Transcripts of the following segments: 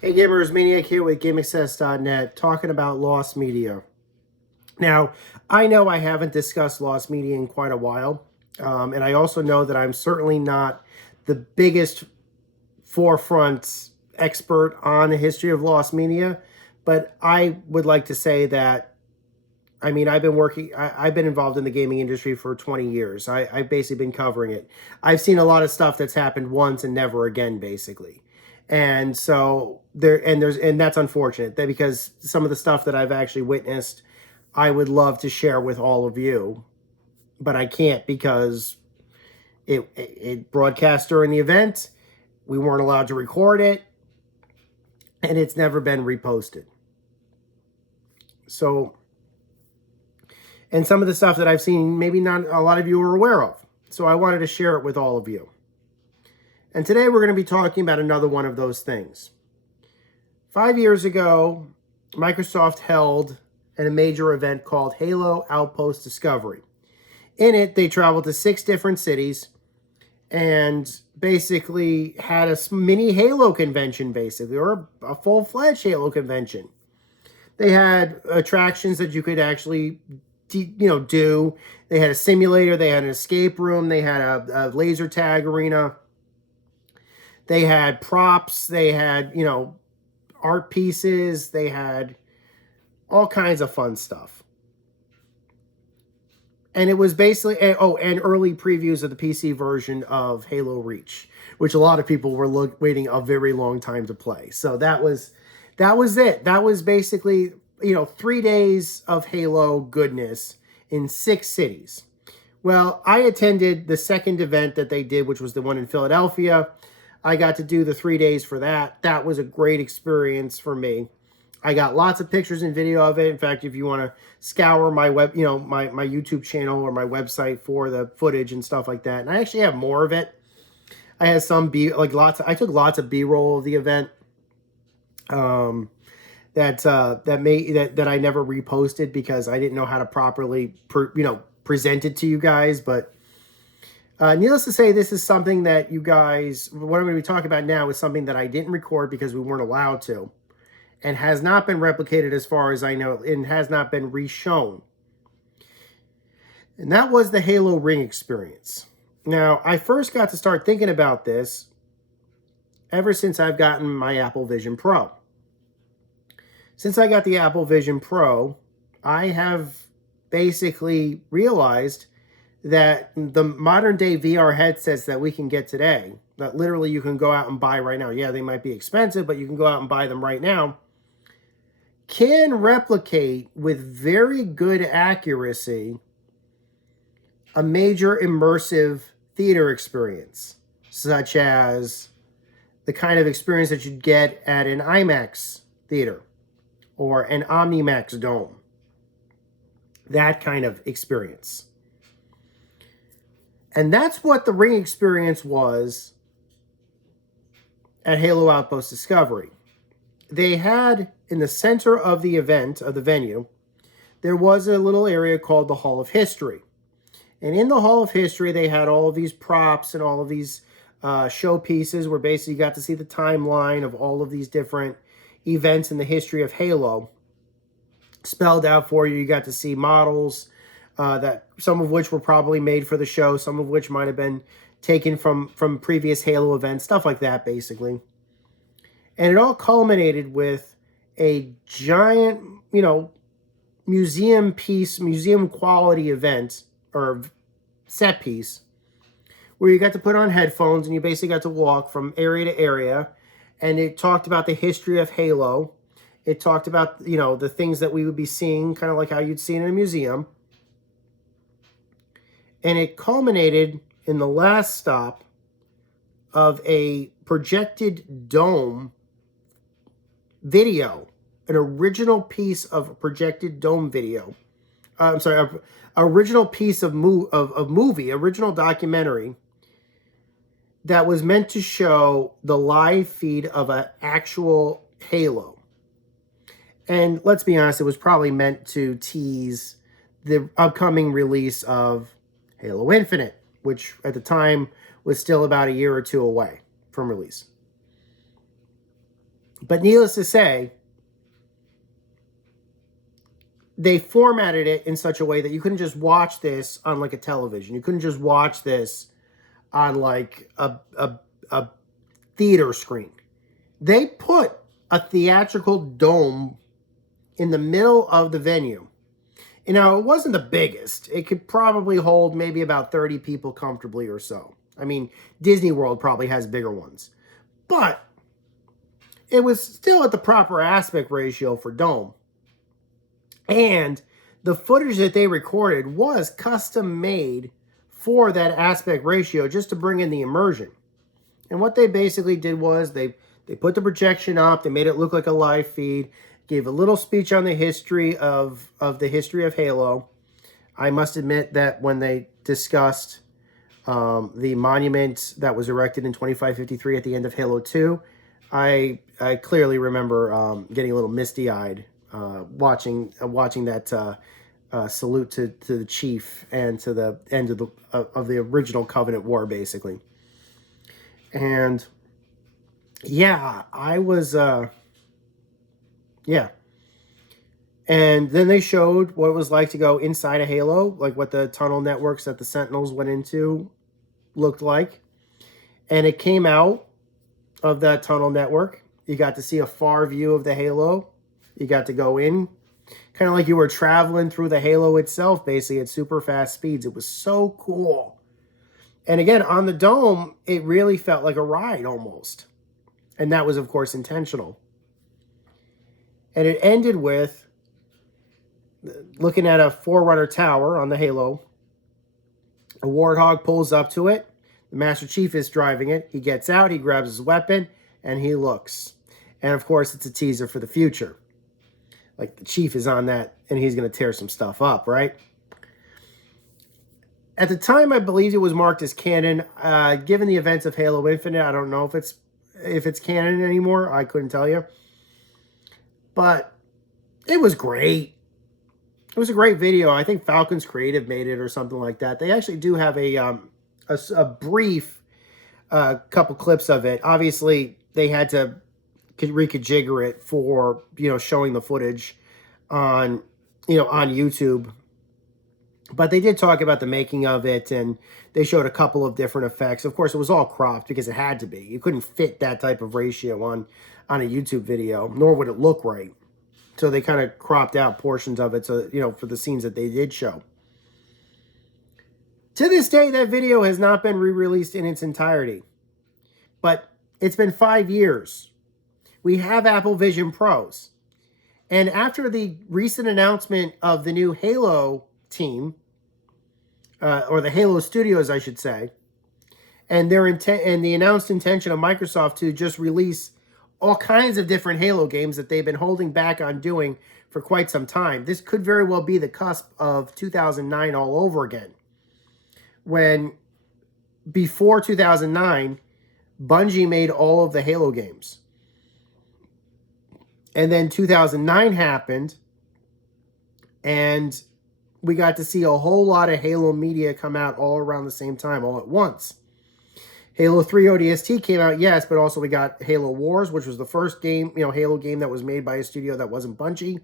Hey gamers, Maniac here with GameAccess.net talking about lost media. Now, I know I haven't discussed lost media in quite a while, and I also know that I'm certainly not the biggest forefront expert on the history of lost media, but I would like to say that, I've been involved in the gaming industry for 20 years. I've basically been covering it. I've seen a lot of stuff that's happened once and never again, basically. And so and that's unfortunate because some of the stuff that I've actually witnessed, I would love to share with all of you, but I can't because it broadcast during the event. We weren't allowed to record it, and it's never been reposted. So, and some of the stuff that I've seen, maybe not a lot of you are aware of. So I wanted to share it with all of you. And today we're going to be talking about another one of those things. 5 years ago, Microsoft held a major event called Halo Outpost Discovery. In it, they traveled to 6 different cities and basically had a mini Halo convention, basically, or a full-fledged Halo convention. They had attractions that you could actually do. They had a simulator, they had an escape room, they had a laser tag arena. They had props, they had, art pieces, they had all kinds of fun stuff. And it was basically, and early previews of the PC version of Halo Reach, which a lot of people were waiting a very long time to play. So that was it. That was basically, 3 days of Halo goodness in 6 cities. Well, I attended the second event that they did, which was the one in Philadelphia. I got to do the 3 days for that. That was a great experience for me. I got lots of pictures and video of it. In fact, if you want to scour my my YouTube channel or my website for the footage and stuff like that, and I actually have more of it. I had some I took lots of B-roll of the event. That I never reposted because I didn't know how to properly present it to you guys, but needless to say, this is something that you guys, what I'm going to be talking about now is something that I didn't record because we weren't allowed to, and has not been replicated as far as I know, and has not been reshown. And that was the Halo Ring experience. Now, I first got to start thinking about this ever since I've gotten my Apple Vision Pro. Since I got the Apple Vision Pro, I have basically realized that the modern day VR headsets that we can get today, that literally you can go out and buy right now, yeah, they might be expensive, but you can go out and buy them right now, can replicate with very good accuracy a major immersive theater experience, such as the kind of experience that you'd get at an IMAX theater or an OmniMax Dome. That kind of experience. And that's what the Ring experience was at Halo Outpost Discovery. They had, in the center of the event, of the venue, there was a little area called the Hall of History. And in the Hall of History, they had all of these props and all of these showpieces where basically you got to see the timeline of all of these different events in the history of Halo spelled out for you. You got to see models, that some of which were probably made for the show, some of which might have been taken from previous Halo events, stuff like that, basically. And it all culminated with a giant, museum quality event or set piece where you got to put on headphones and you basically got to walk from area to area. And it talked about the history of Halo. It talked about, the things that we would be seeing, kind of like how you'd see in a museum. And it culminated in the last stop of a projected dome video, an original piece of projected dome video. Original piece of movie, original documentary that was meant to show the live feed of an actual Halo. And let's be honest, it was probably meant to tease the upcoming release of Halo Infinite, which at the time was still about a year or two away from release. But needless to say, they formatted it in such a way that you couldn't just watch this on like a television. You couldn't just watch this on like a theater screen. They put a theatrical dome in the middle of the venue. You know, it wasn't the biggest. It could probably hold maybe about 30 people comfortably or so. I mean, Disney World probably has bigger ones. But it was still at the proper aspect ratio for dome. And the footage that they recorded was custom made for that aspect ratio just to bring in the immersion. And what they basically did was they put the projection up, they made it look like a live feed, gave a little speech on the history of Halo. I must admit that when they discussed the monument that was erected in 2553 at the end of Halo 2, I clearly remember getting a little misty-eyed watching that salute to the chief and to the end of the original Covenant War, basically. And yeah, I was yeah. And then they showed what it was like to go inside a Halo, like what the tunnel networks that the Sentinels went into looked like. And it came out of that tunnel network. You got to see a far view of the Halo. You got to go in, kind of like you were traveling through the Halo itself, basically at super fast speeds. It was so cool. And again, on the dome, it really felt like a ride almost. And that was, of course, intentional. And it ended with looking at a Forerunner tower on the Halo. A Warthog pulls up to it. The Master Chief is driving it. He gets out, he grabs his weapon, and he looks. And of course, it's a teaser for the future. Like the Chief is on that, and he's going to tear some stuff up, right? At the time, I believe it was marked as canon. Given the events of Halo Infinite, I don't know if it's canon anymore. I couldn't tell you. But it was great. It was a great video. I think Falcon's Creative made it or something like that. They actually do have a brief couple clips of it. Obviously, they had to reconfigure it for, showing the footage on YouTube. But they did talk about the making of it, and they showed a couple of different effects. Of course, it was all cropped because it had to be. You couldn't fit that type of ratio on a YouTube video, nor would it look right. So they kind of cropped out portions of it, so for the scenes that they did show. To this day, that video has not been re-released in its entirety. But it's been 5 years. We have Apple Vision Pros. And after the recent announcement of the new Halo team, or the Halo Studios, I should say, and the announced intention of Microsoft to just release all kinds of different Halo games that they've been holding back on doing for quite some time. This could very well be the cusp of 2009 all over again. When, before 2009, Bungie made all of the Halo games. And then 2009 happened, and we got to see a whole lot of Halo media come out all around the same time, all at once. Halo 3 ODST came out, yes, but also we got Halo Wars, which was the first game, Halo game that was made by a studio that wasn't Bungie.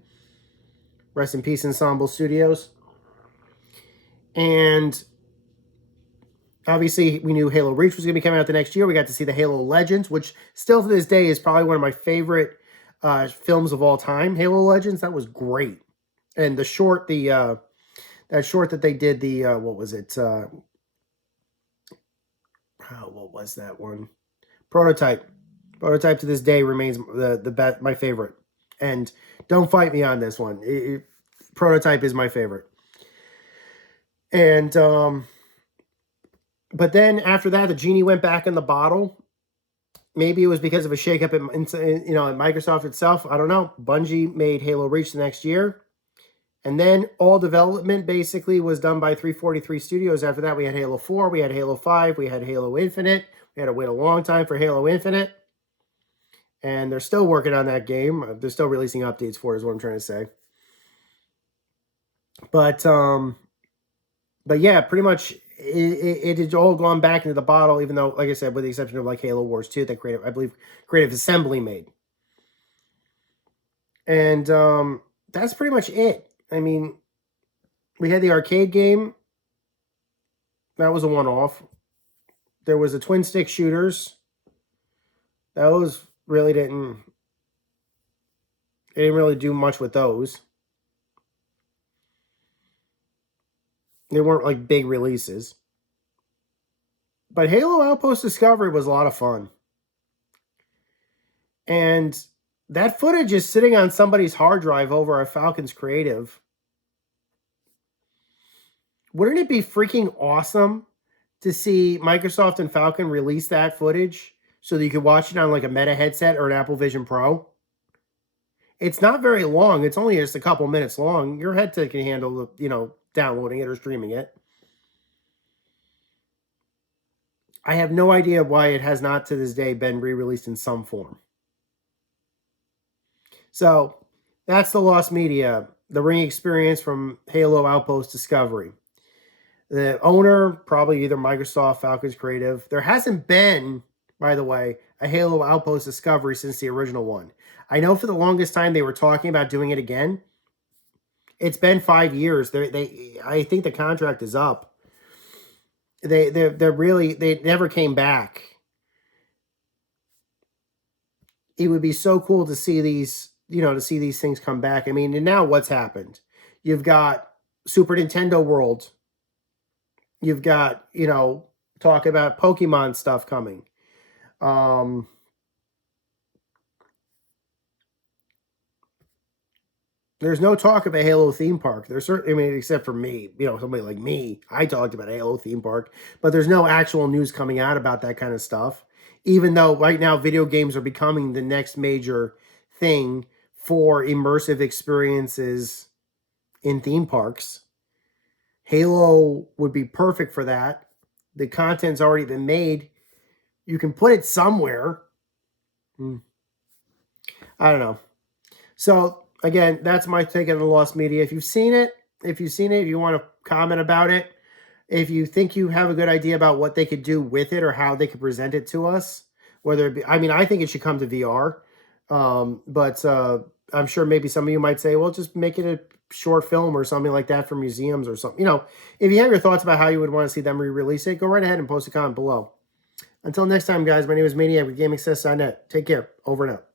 Rest in peace, Ensemble Studios. And obviously, we knew Halo Reach was going to be coming out the next year. We got to see the Halo Legends, which still to this day is probably one of my favorite films of all time. Halo Legends, that was great. And the short, that short that they did, what was it? What was that one? Prototype. Prototype to this day remains the best, my favorite. And don't fight me on this one. Prototype is my favorite. And but then after that, the genie went back in the bottle. Maybe it was because of a shakeup at Microsoft itself. I don't know. Bungie made Halo Reach the next year. And then all development basically was done by 343 Studios. After that, we had Halo 4, we had Halo 5, we had Halo Infinite. We had to wait a long time for Halo Infinite. And they're still working on that game. They're still releasing updates for it, is what I'm trying to say. But yeah, pretty much it had all gone back into the bottle, even though, like I said, with the exception of like Halo Wars 2, that I believe Creative Assembly made. And that's pretty much it. I mean, we had the arcade game. That was a one-off. There was a twin stick shooters. Those really didn't. They didn't really do much with those. They weren't like big releases. But Halo Outpost Discovery was a lot of fun. And that footage is sitting on somebody's hard drive over at Falcon's Creative. Wouldn't it be freaking awesome to see Microsoft and Falcon release that footage so that you could watch it on like a Meta headset or an Apple Vision Pro? It's not very long. It's only just a couple minutes long. Your headset can handle, downloading it or streaming it. I have no idea why it has not to this day been re-released in some form. So that's the Lost Media, the Ring experience from Halo Outpost Discovery. The owner, probably either Microsoft, Falcon's Creative. There hasn't been, by the way, a Halo Outpost Discovery since the original one. I know for the longest time they were talking about doing it again. It's been 5 years. I think the contract is up. They never came back. It would be so cool to see these, to see these things come back. I mean, and now what's happened? You've got Super Nintendo World. You've got, talk about Pokemon stuff coming. There's no talk of a Halo theme park. There's certainly, except for me, somebody like me, I talked about a Halo theme park, but there's no actual news coming out about that kind of stuff. Even though right now video games are becoming the next major thing for immersive experiences in theme parks. Halo would be perfect for that. The content's already been made. You can put it somewhere. I don't know. So again, that's my take on the Lost Media. If you've seen it, if you want to comment about it, if you think you have a good idea about what they could do with it or how they could present it to us, whether it be, I think it should come to VR. But I'm sure maybe some of you might say, well, just make it a short film or something like that for museums or something. If you have your thoughts about how you would want to see them re-release it, go right ahead and post a comment below. Until next time, guys, my name is Maniac with GamingSuccess.net. Take care. Over and out.